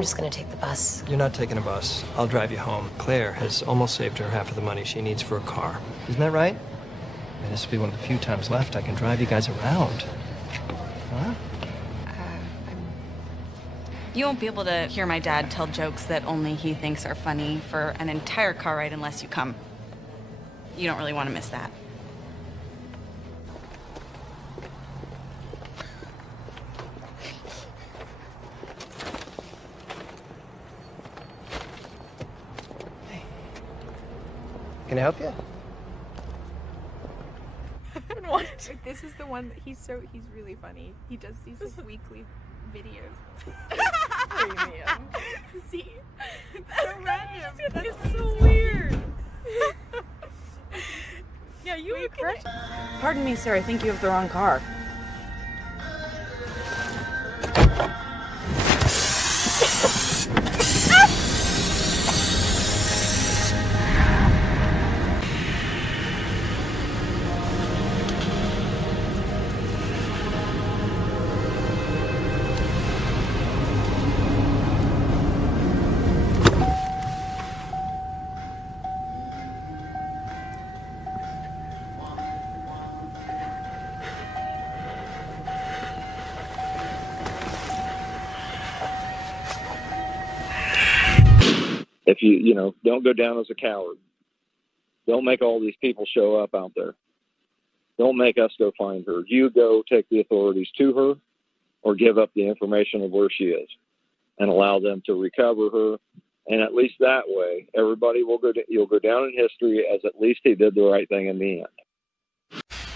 I'm just gonna take the bus. You're not taking a bus. I'll drive you home. Claire has almost saved her half of the money she needs for a car. Isn't that right? I mean, this will be one of the few times left I can drive you guys around. Huh? You won't be able to hear my dad tell jokes that only he thinks are funny for an entire car ride unless you come. You don't really want to miss that. Can I help you? What? This is the one that he's really funny. He does these weekly videos. Premium. See? It's so random. It's so weird. Yeah, you were correct. Pardon me, sir. I think you have the wrong car. If you don't go down as a coward. Don't make all these people show up out there. Don't make us go find her. You go take the authorities to her or give up the information of where she is and allow them to recover her. And at least that way, everybody you'll go down in history as at least he did the right thing in the end.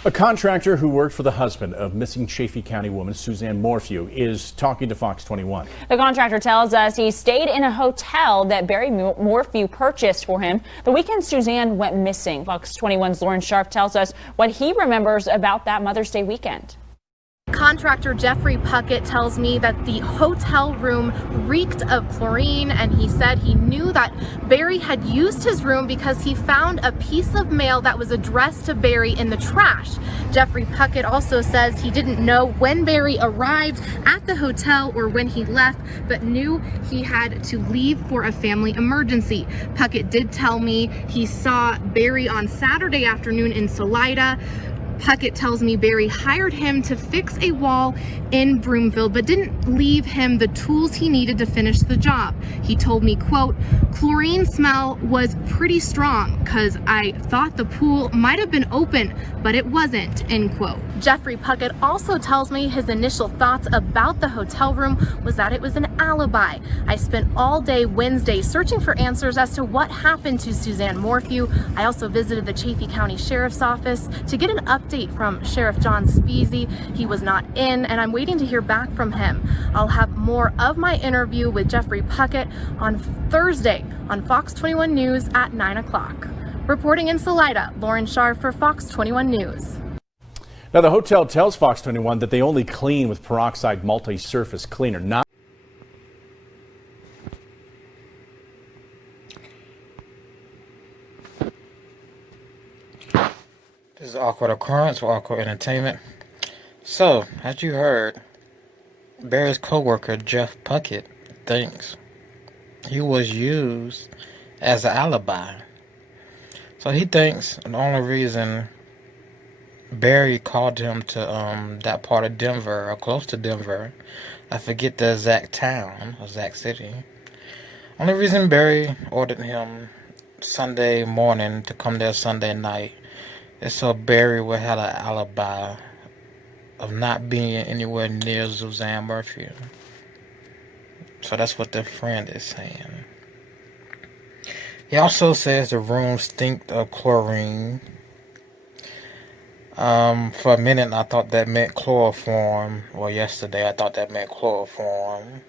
A contractor who worked for the husband of missing Chaffee County woman Suzanne Morphew is talking to Fox 21. The contractor tells us he stayed in a hotel that Barry Morphew purchased for him the weekend Suzanne went missing. Fox 21's Lauren Sharp tells us what he remembers about that Mother's Day weekend. Contractor Jeffrey Puckett tells me that the hotel room reeked of chlorine, and he said he knew that Barry had used his room because he found a piece of mail that was addressed to Barry in the trash. Jeffrey Puckett also says he didn't know when Barry arrived at the hotel or when he left, but knew he had to leave for a family emergency. Puckett did tell me he saw Barry on Saturday afternoon in Salida. Puckett tells me Barry hired him to fix a wall in Broomfield, but didn't leave him the tools he needed to finish the job. He told me, quote, "Chlorine smell was pretty strong because I thought the pool might have been open, but it wasn't," end quote. Jeffrey Puckett also tells me his initial thoughts about the hotel room was that it was an alibi. I spent all day Wednesday searching for answers as to what happened to Suzanne Morphew. I also visited the Chaffee County Sheriff's Office to get an update from Sheriff John Speasy. He was not in, and I'm waiting to hear back from him. I'll have more of my interview with Jeffrey Puckett on Thursday on Fox 21 News at 9 o'clock. Reporting in Salida, Lauren Sharp for Fox 21 News. Now, the hotel tells Fox 21 that they only clean with peroxide multi-surface cleaner, not This is Awkward Occurrence for Awkward Entertainment. So, as you heard, Barry's co-worker Jeff Puckett thinks he was used as an alibi. So he thinks the only reason Barry called him to that part of Denver or close to Denver, I forget the exact town, exact city. Only reason Barry ordered him Sunday morning to come there Sunday night is so Barry would have an alibi of not being anywhere near Suzanne Morphew. So that's what the friend is saying. He also says the room stinks of chlorine. For a minute I thought that meant chloroform. Well, yesterday I thought that meant chloroform.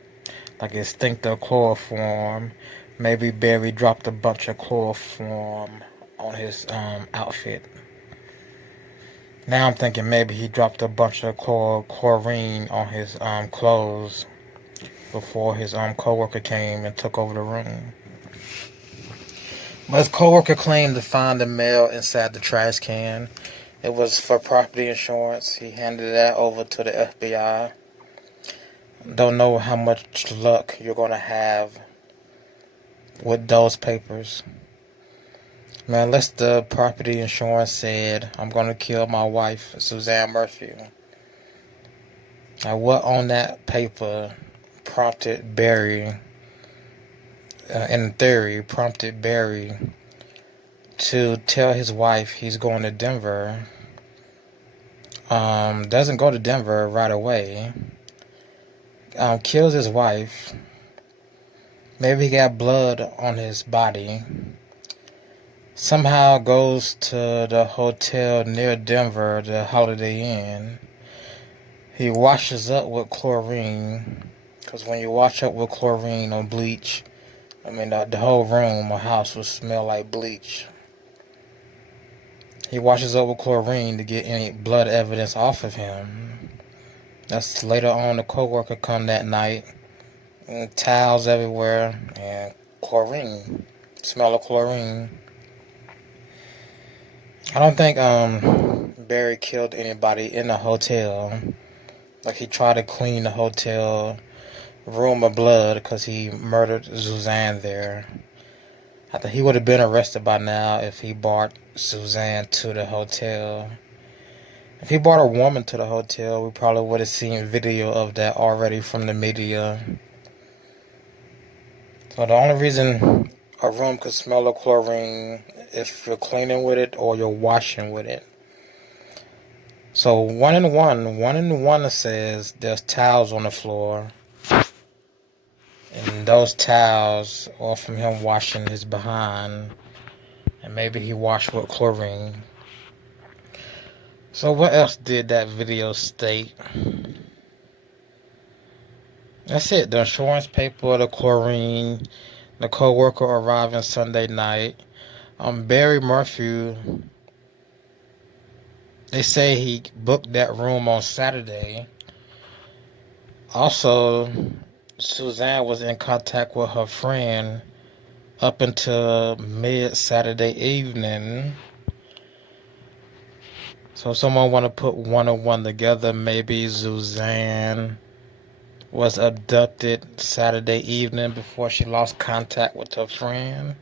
Like it stinked of chloroform. Maybe Barry dropped a bunch of chloroform on his outfit. Now I'm thinking maybe he dropped a bunch of chlorine on his clothes before his co-worker came and took over the room. But his co-worker claimed to find the mail inside the trash can. It was for property insurance. He handed that over to the FBI. don't know how much luck you're going to have with those papers. Man, unless the property insurance said, I'm going to kill my wife, Suzanne Morphew. Now, what on that paper prompted Barry, in theory, prompted Barry to tell his wife he's going to Denver? Doesn't go to Denver right away. Kills his wife. Maybe he got blood on his body. Somehow goes to the hotel near Denver, the Holiday Inn. He washes up with chlorine. Because when you wash up with chlorine or bleach, I mean, the whole room or house will smell like bleach. He washes up with chlorine to get any blood evidence off of him. That's later on the co-worker come that night. And towels everywhere and chlorine. Smell of chlorine. I don't think Barry killed anybody in the hotel. Like he tried to clean the hotel room of blood because he murdered Suzanne there. I think he would have been arrested by now if he brought Suzanne to the hotel. If he brought a woman to the hotel, we probably would have seen video of that already from the media. So the only reason a room could smell of chlorine if you're cleaning with it or you're washing with it. So one in one says there's towels on the floor. And those towels are from him washing his behind. And maybe he washed with chlorine. So what else did that video state? That's it. The insurance paper, the chlorine, the co-worker arriving Sunday night. Barry Morphew, they say he booked that room on Saturday. Also, Suzanne was in contact with her friend up until mid-Saturday evening. So someone want to put one and one together. Maybe Suzanne was abducted Saturday evening before she lost contact with her friend.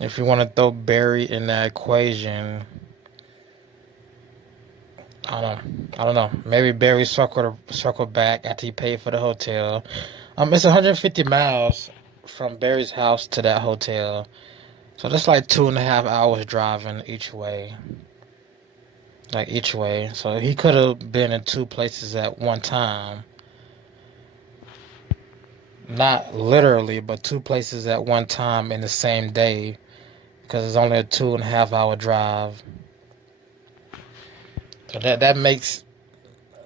If you want to throw Barry in that equation, I don't know. Maybe Barry circled back after he paid for the hotel. It's 150 miles from Barry's house to that hotel. So that's like 2.5 hours driving each way. So he could have been in two places at one time. Not literally, but two places at one time in the same day. Because it's only a 2.5 hour drive. So that makes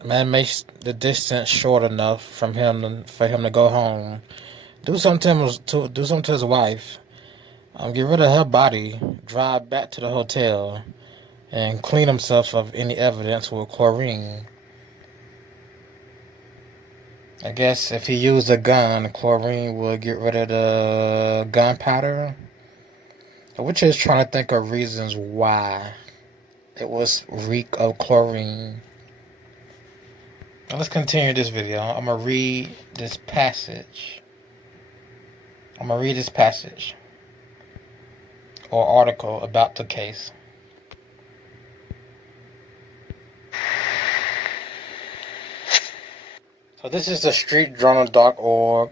the distance short enough for him to go home. Do something to his wife. Get rid of her body. Drive back to the hotel. And clean himself of any evidence with chlorine. I guess if he used a gun, chlorine would get rid of the gunpowder. We're just trying to think of reasons why it was reek of chlorine. Now let's continue this video. I'm going to read this passage. Or article about the case. So this is the streetjournal.org,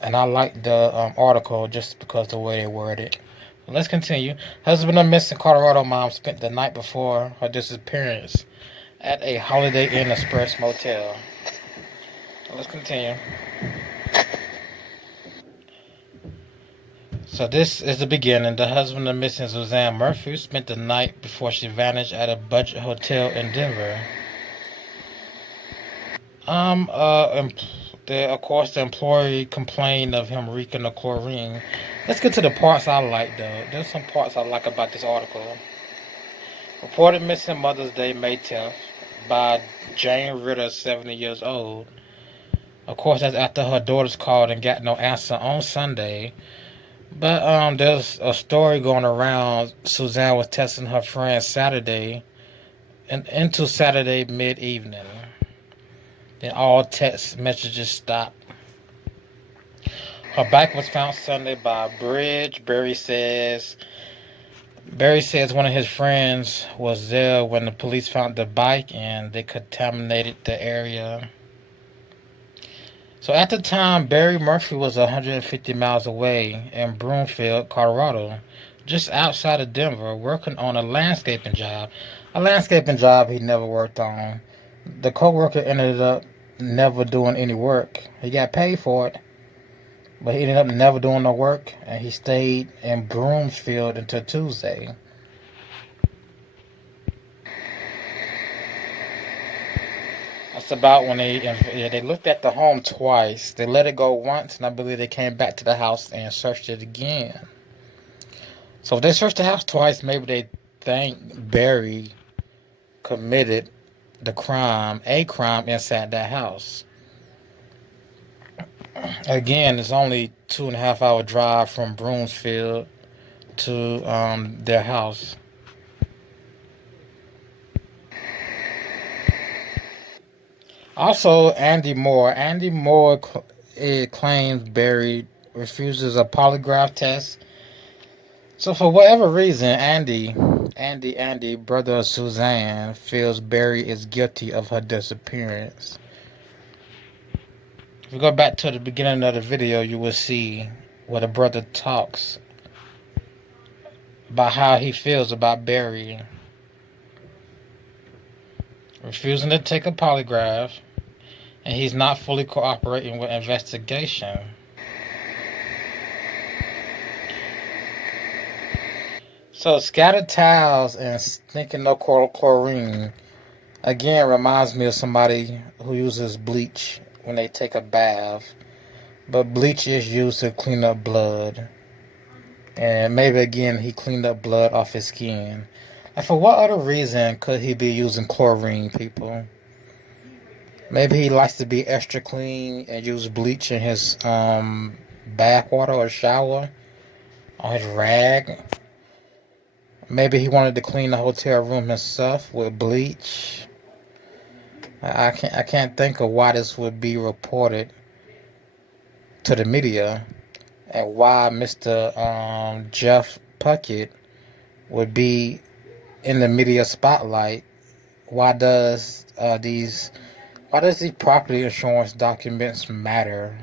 and I like the article just because of the way they word it. So let's continue. Husband of missing Colorado mom spent the night before her disappearance at a Holiday Inn Express motel. So let's continue. So this is the beginning. The husband of missing Suzanne Morphew spent the night before she vanished at a budget hotel in Denver. Of course, the employee complained of him reeking of chlorine. Let's get to the parts I like, though. There's some parts I like about this article. Reported missing Mother's Day, May 10th, by Jane Ritter, 70 years old. Of course, that's after her daughters called and got no answer on Sunday. But there's a story going around. Suzanne was texting her friend Saturday and into Saturday mid-evening. Then all text messages stopped. Her bike was found Sunday by a bridge. Barry says one of his friends was there when the police found the bike and they contaminated the area. So at the time, Barry Murphy was 150 miles away in Broomfield, Colorado, just outside of Denver, working on a landscaping job. A landscaping job he never worked on. The co-worker ended up never doing any work. He got paid for it, but he ended up never doing no work, and he stayed in Broomfield until Tuesday. That's about when they looked at the home twice. They let it go once, and I believe they came back to the house and searched it again. So if they searched the house twice, maybe they think Barry committed a crime inside that house. Again, it's only 2.5 hour drive from Broomfield to their house. Also, Andy Moore claims Barry refuses a polygraph test. So for whatever reason, Andy, brother of Suzanne, feels Barry is guilty of her disappearance. If you go back to the beginning of the video, you will see where the brother talks about how he feels about Barry refusing to take a polygraph, and he's not fully cooperating with investigation. So scattered towels and stinking no chlorine again reminds me of somebody who uses bleach when they take a bath. But bleach is used to clean up blood. And maybe again he cleaned up blood off his skin. And for what other reason could he be using chlorine, people? Maybe he likes to be extra clean and use bleach in his bath water or shower, on his rag. Maybe he wanted to clean the hotel room himself with bleach. I can't think of why this would be reported to the media, and why Mr. Jeff Puckett would be in the media spotlight. Why does these property insurance documents matter?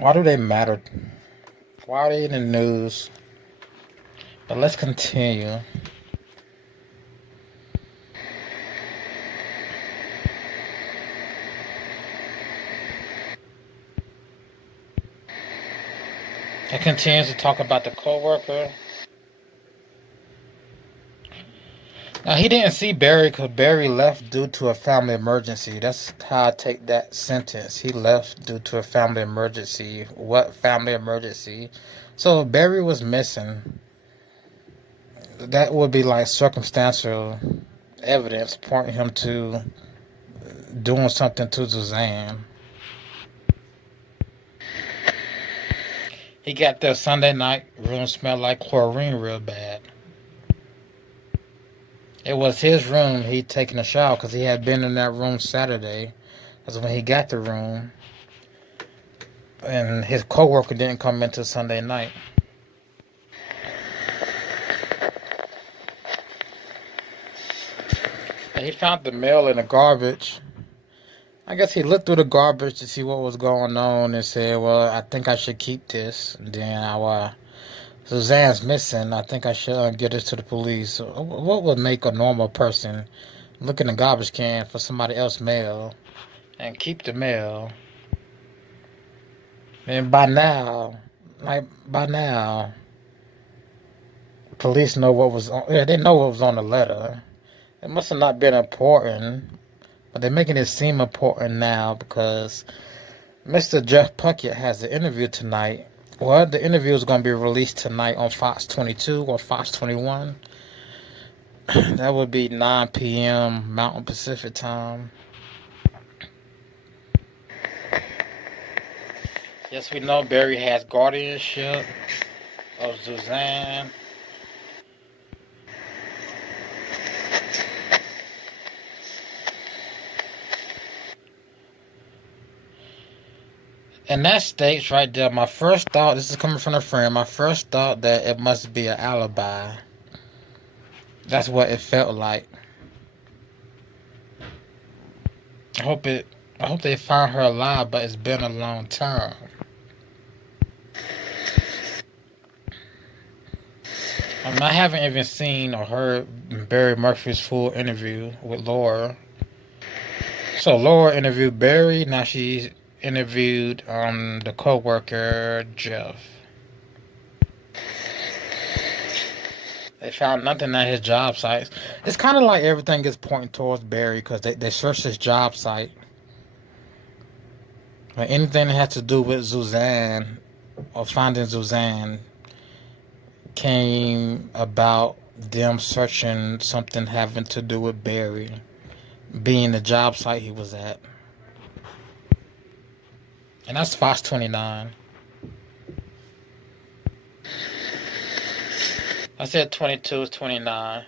Why do they matter? Why are they in the news? But let's continue. It continues to talk about the co-worker. Now, he didn't see Barry because Barry left due to a family emergency. That's how I take that sentence. He left due to a family emergency. What family emergency? So Barry was missing. That would be like circumstantial evidence pointing him to doing something to Suzanne. He got there Sunday night. Room smelled like chlorine real bad. It was his room. He'd taken a shower because he had been in that room Saturday. That's when he got the room. And his co-worker didn't come until Sunday night. And he found the mail in the garbage. I guess he looked through the garbage to see what was going on and said, well, I think I should keep this. And then Suzanne's missing. I think I should get it to the police. What would make a normal person look in the garbage can for somebody else's mail and keep the mail? And by now, police know what was on. Yeah, they know what was on the letter. It must have not been important, but they're making it seem important now because Mr. Jeff Puckett has an interview tonight. Well, the interview is going to be released tonight on Fox 22 or Fox 21. That would be 9 p.m. Mountain Pacific time. Yes, we know Barry has guardianship of Suzanne. And that states right there, my first thought, this is coming from a friend, my first thought that it must be an alibi. That's what it felt like. I hope they find her alive, but it's been a long time. I haven't even seen or heard Barry Murphy's full interview with Laura. So Laura interviewed Barry, now she's interviewed the co-worker Jeff. They found nothing at his job site. It's kind of like everything is pointing towards Barry because they searched his job site. Like anything that has to do with Suzanne or finding Suzanne came about them searching something having to do with Barry being the job site he was at. And that's Fox 29. I said 22 is 29.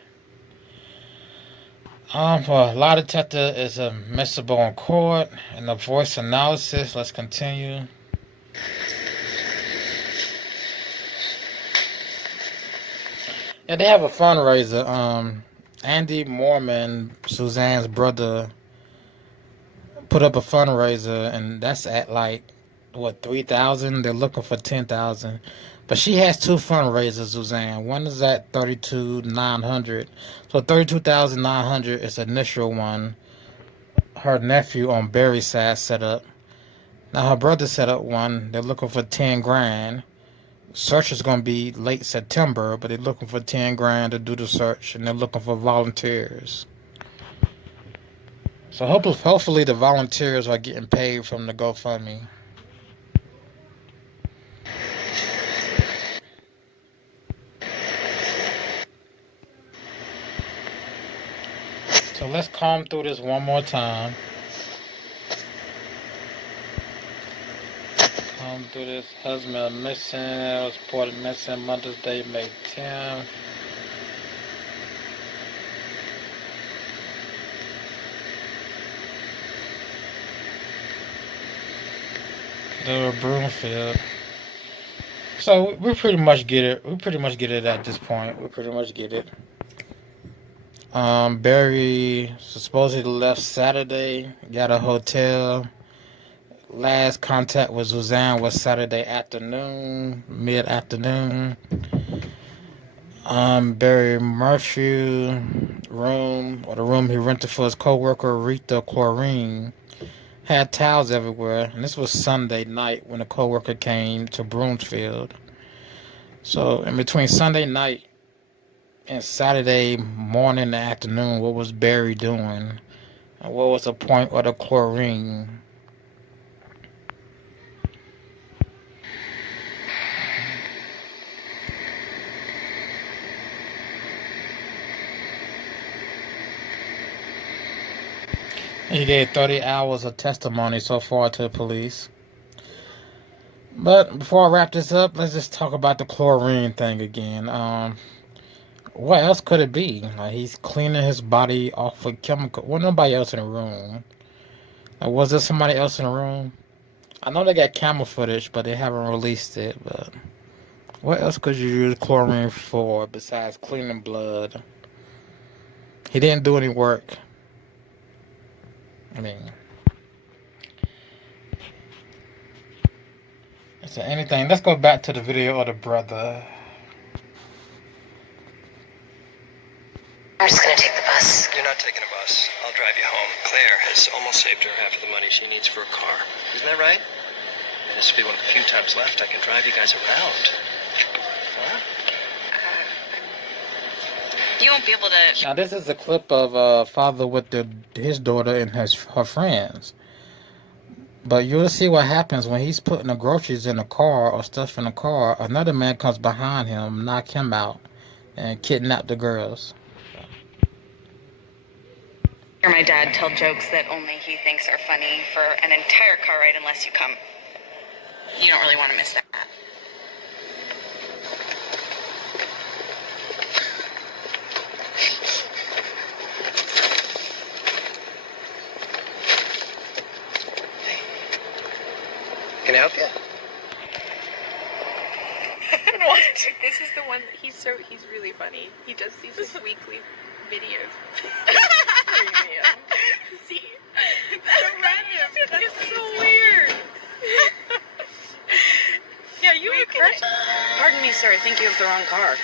Well, lie detector is admissible in court, and the voice analysis. Let's continue. Yeah, they have a fundraiser. Andy Mormon, Suzanne's brother, put up a fundraiser, and that's at like what, 3,000? They're looking for 10,000. But she has two fundraisers, Suzanne. One is at 32,900. So 32,900 is the initial one. Her nephew on Barry's side set up. Now her brother set up one. They're looking for 10 grand. Search is going to be late September, but they're looking for 10 grand to do the search, and they're looking for volunteers. So hopefully the volunteers are getting paid from the GoFundMe. So let's comb through this one more time. Comb through this. Husband missing. Was reported missing Mother's Day, May 10th. They were Broomfield. So we pretty much get it. We pretty much get it at this point. We pretty much get it. Barry supposedly left Saturday, got a hotel. Last contact with Suzanne was Saturday afternoon, mid-afternoon. Barry Morphew room, or the room he rented for his co-worker, Morphew Chlorine, had towels everywhere. And this was Sunday night when the co-worker came to Broomfield. So in between Sunday night and Saturday morning and afternoon, what was Barry doing? And what was the point of the chlorine? He gave 30 hours of testimony so far to the police. But before I wrap this up, let's just talk about the chlorine thing again. What else could it be? Like, he's cleaning his body off of chemical. Well, nobody else in the room. Like, was there somebody else in the room? I know they got camera footage, but they haven't released it. But what else could you use chlorine for besides cleaning blood? He didn't do any work. I mean, is there anything? Let's go back to the video of the brother. I'm just gonna take the bus. You're not taking a bus. I'll drive you home. Claire has almost saved her half of the money she needs for a car. Isn't that right? And this will be one of the few times left I can drive you guys around. Huh? You won't be able to. Now this is a clip of father with his daughter and her friends. But you'll see what happens when he's putting the groceries in the car or stuff in the car. Another man comes behind him, knock him out, and kidnap the girls. Hear my dad tell jokes that only he thinks are funny for an entire car ride unless you come. You don't really want to miss that. Can I help you? What? This is the one that he's really funny. He does these weekly videos. See? It's so random. That's so weird. Yeah, you were correct. Pardon me, sir. I think you have the wrong car.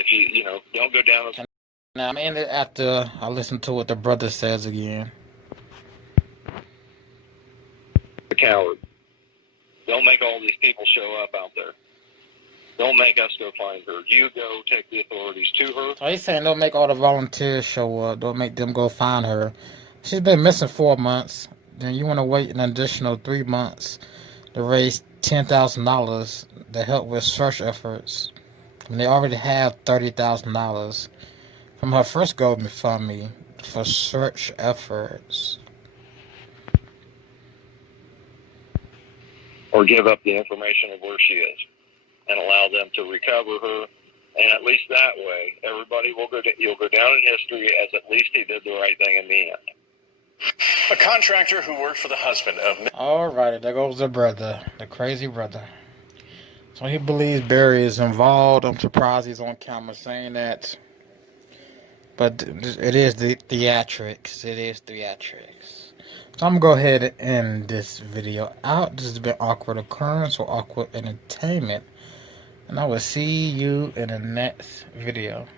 If you know, don't go down as Now, I'm in it after I listen to what the brother says again. a coward. Don't make all these people show up out there. Don't make us go find her. You go take the authorities to her. So he's saying don't make all the volunteers show up. Don't make them go find her. She's been missing 4 months. Then you want to wait an additional 3 months to raise $10,000 to help with search efforts. And they already have $30,000 from her first GoFundMe for search efforts. Or give up the information of where she is and allow them to recover her. And at least that way, everybody will you'll go down in history as at least he did the right thing in the end. A contractor who worked for the husband of... Alrighty, there goes the brother, the crazy brother. So he believes Barry is involved. I'm surprised he's on camera saying that. But it is the theatrics. It is theatrics. So I'm going to go ahead and end this video out. This has been Awkward Occurrence or Awkward Entertainment. And I will see you in the next video.